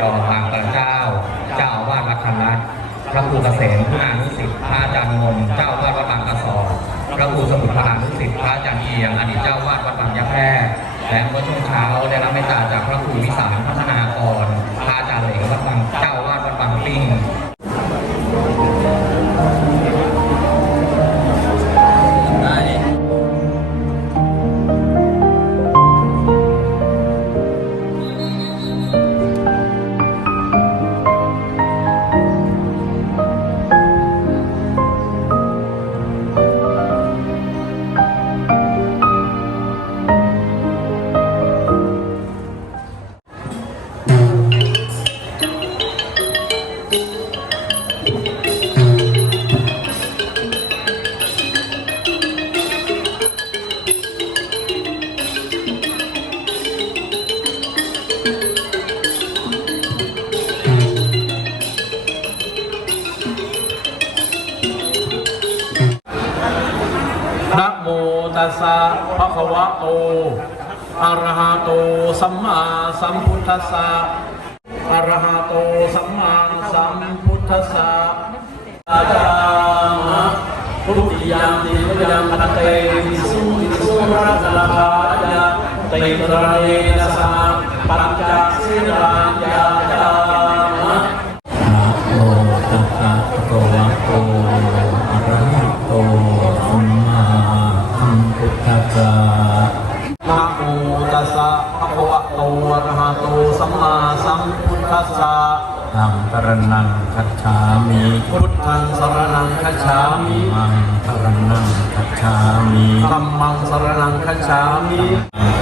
ยอมบางกระเจ้า เจ้าวาดวัดคณะพระครูเกษมพุทธานุสิทธิ์พระอาจารย์มนเจ้าวาดวัดบางกระสอบพระครูสมุทรพานุสิทธิ์พระอาจารย์เอียงอดีตเจ้าวาดวัดบางยะแพรและเมื่อช่วงเช้าได้รับเมตตาจากพระครูวิสา สัมมาสัมพุทธัสสะอะระหะโตสัมมาสัมพุทธัสสะอาจามะพุทธิยามติวยังพันเตสุติสุรัตลาภาญาเตตระเนนะสัาปัจจศีลาน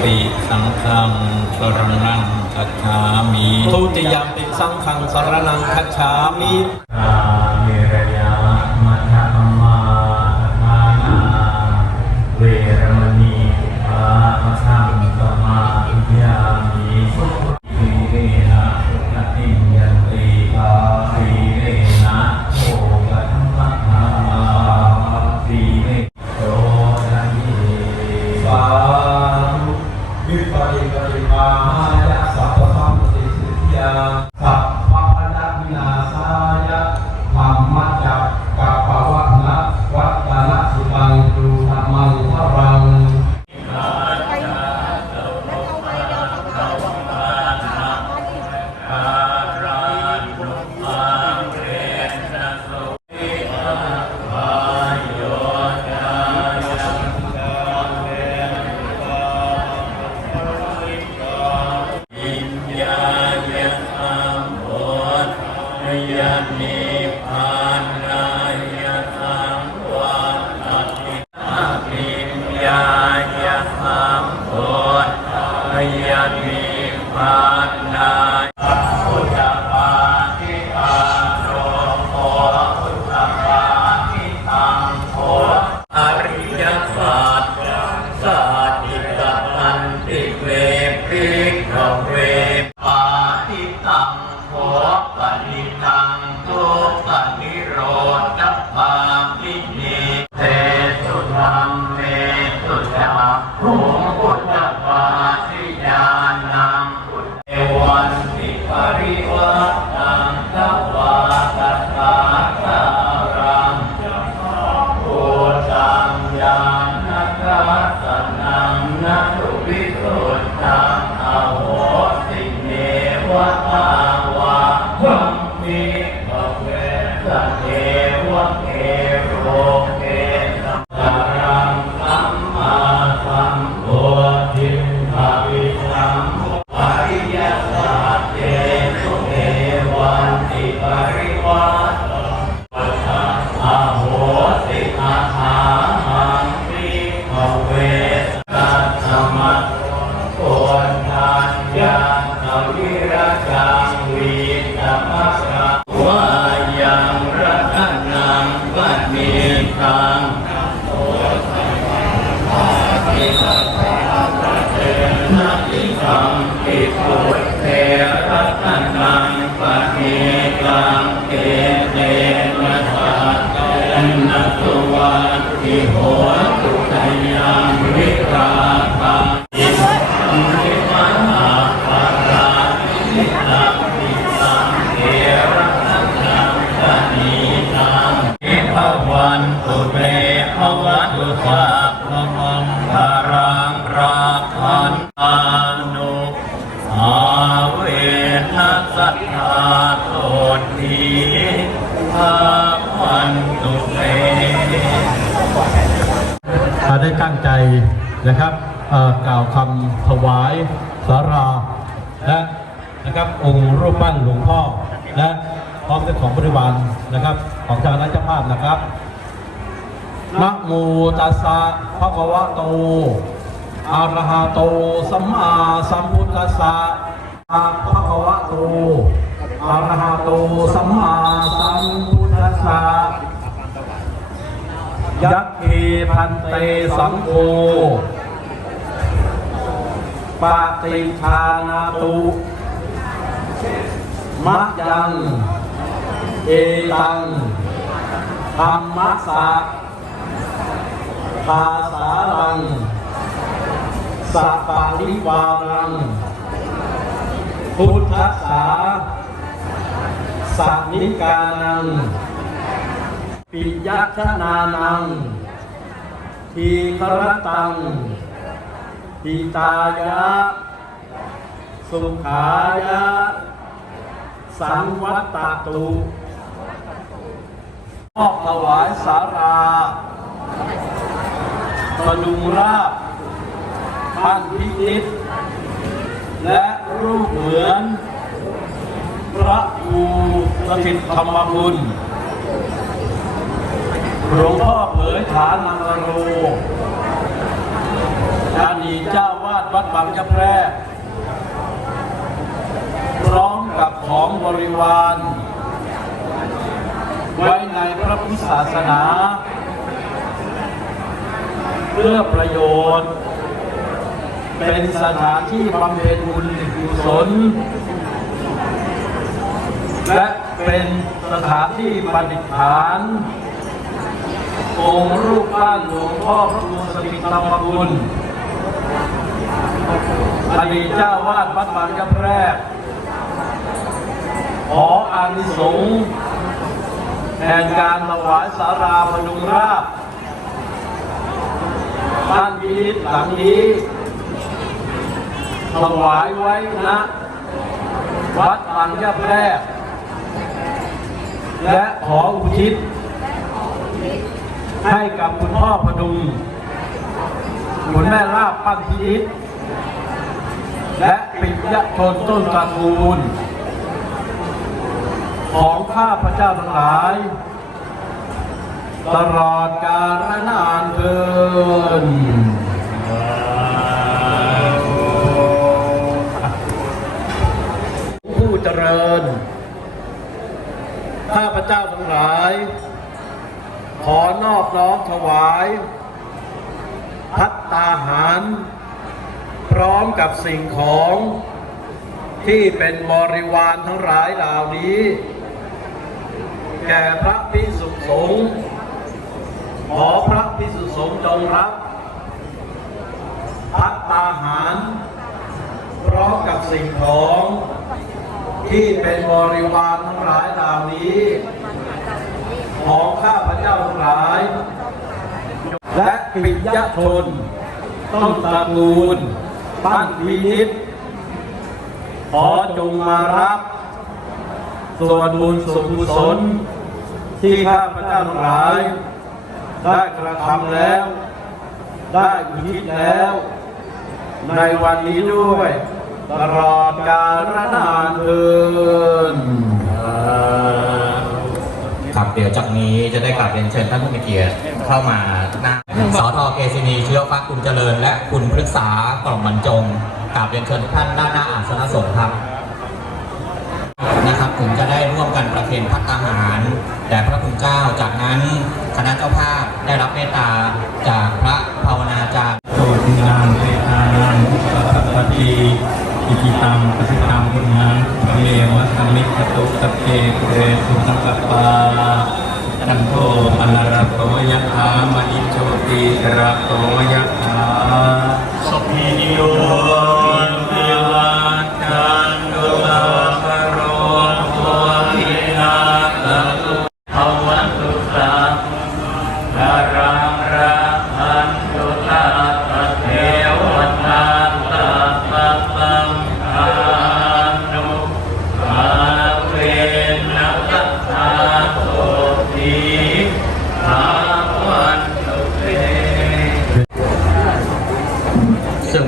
ติสังฆังสรณังคัจฉามิทุติยามปิสังฆังสรณังคัจฉามิมระยะมัทธมาทานเวรมณีปาสังกมาอิามิสุขีเรนะนัติยันติภาสีเรโอกันมะทาสีโติภา परिपरिपाल นิพพานา ริวารนะครับ ของเจ้าคณะเจ้าภาพนะครับนะโมตัสสะภะคะวะโตอะระหะโตสัมมาสัมพุทธัสสะภะคะวะโตอะระหะโตสัมมาสัมพุทธัสสะยักขีพันเตสังโฆปาติชานาตุมัจยัง เอตังธรรมะสะภาสารัง สัปาริวารัง พุทธสาสันนิกานัง ปิยัชนานัง ทีครตังปิตายะ สุขายะ สังวัตตุ มอบถวายสาราพดุงราบท่านพิจิตและรูปเหมือน พระครูสถิตธรรมคุณหลวงพ่อเผยฐานังกโรอดีตเจ้าวาดวัดบางยะแพรพร้อมกับของบริวาร ไว้ในพระพุทธศาสนา เพื่อประโยชน์ เป็นสถานที่บำเพ็ญบุญกุศล และเป็นสถานที่ประดิฐานองค์รูปปั้นหลวงพ่อพระครูสถิธรรมคุณอดีตเจ้าวาดวัดบางยะแพรกขออานิสงส์ แห่งการถวายสาราพดุงราบท่านพินิจหลังนี้ถวายไว้ณวัดบางยะแพรกและขออุทิศ ให้กับคุณพ่อพดุงคุณแม่ลาบปั้นพินิษและปิยะชนต้นตระกูล ข้าพระเจ้าทั้งหลาย ตลอดกาลนานเกินผู้เจริญ ข้าพระเจ้าทั้งหลาย ขอนอบน้อมถวาย พัตตาหาร พร้อมกับสิ่งของที่เป็นบริวารทั้งหลายเหล่านี้ แก่พระพิสุสงฆ์ขอพระพิสุสงฆ์จงรับพัตตาหาร พร้อมกับสิ่งของ ที่เป็นบริวารทั้งหลายเหล่านี้ ของข้าพเจ้าทั้งหลาย และปิยชน ต้นตระกูล ตั้นพินิษขอจงมารับ ส่วนบุญส่วนกุศลที่ข้าพเจ้าทั้งหลาย ได้กระทำแล้ว ได้อุทิศแล้ว ในวันนี้ด้วย ตลอดกาลนานเทินครับเดี๋ยวจากนี้จะได้กลับเรียนเชิญท่านผู้มีเกียรติเข้ามาหน้าสอทอเกษินีเชื้อฟ้าคุณเจริญ และคุณพฤกษากล่อมบรรจงกราบเรียนเชิญท่านด้านหน้าอาสนะสงฆ์ครับ ผมจะได้ร่วมกันประเคนพัฒหารแด่พระคุณเจ้า จากนั้นคณะเจ้าภาพได้รับเมตตาจากพระภาวนาจารย์โตทินังเตทานังอุปสัพพติอิทิตังปฏิตังพุทธังเมวัสมิจตุสเพเรสุสังกปปาจันโทปนารโตยะถามณิโชติระโตยะถาสพพีโย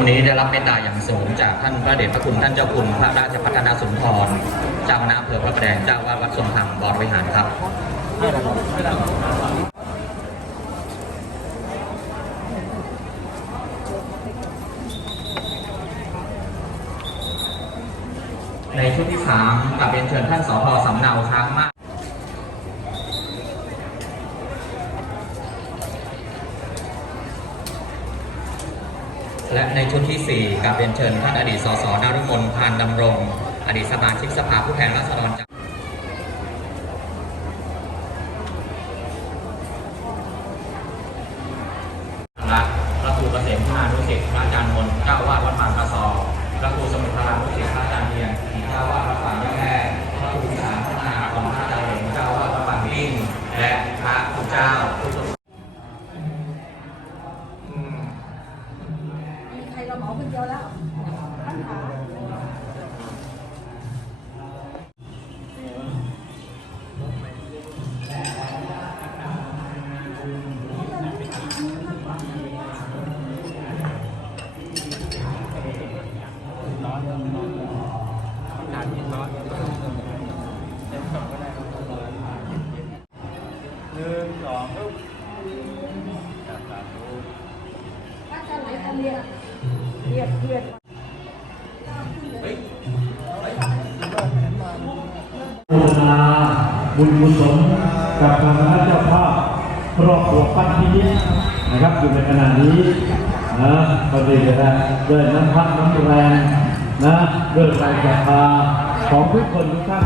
งวันนี้ได้รับเมตตาอย่างสูงจากท่านพระเดชพระคุณท่านเจ้าคุณพระราชพัฒนาสุนทรเจ้าคณะอำเภอพระประแดงเจ้าวาดวัดทรงธรรมบรวิหารครับในชุดที่สามกับเรียนเชิญท่านสพสำเนาช้างมาก และในชุดที่ 4กับเรียนเชิญท่านอดีตสสนารุมนพานดำรง อดีตสมาชิกสภาผู้แทนราษฎรจาก โฆษณาบุญกุศลกับทางคณะเจ้าภาพครอบครัวปั้นพินิจนะครับอยู่ในขณะนี้นะก็ดีเลยนะด้วยน้ำพักน้ำแรงนะด้วยแรงศรัทาของทุกคนทุกท่าน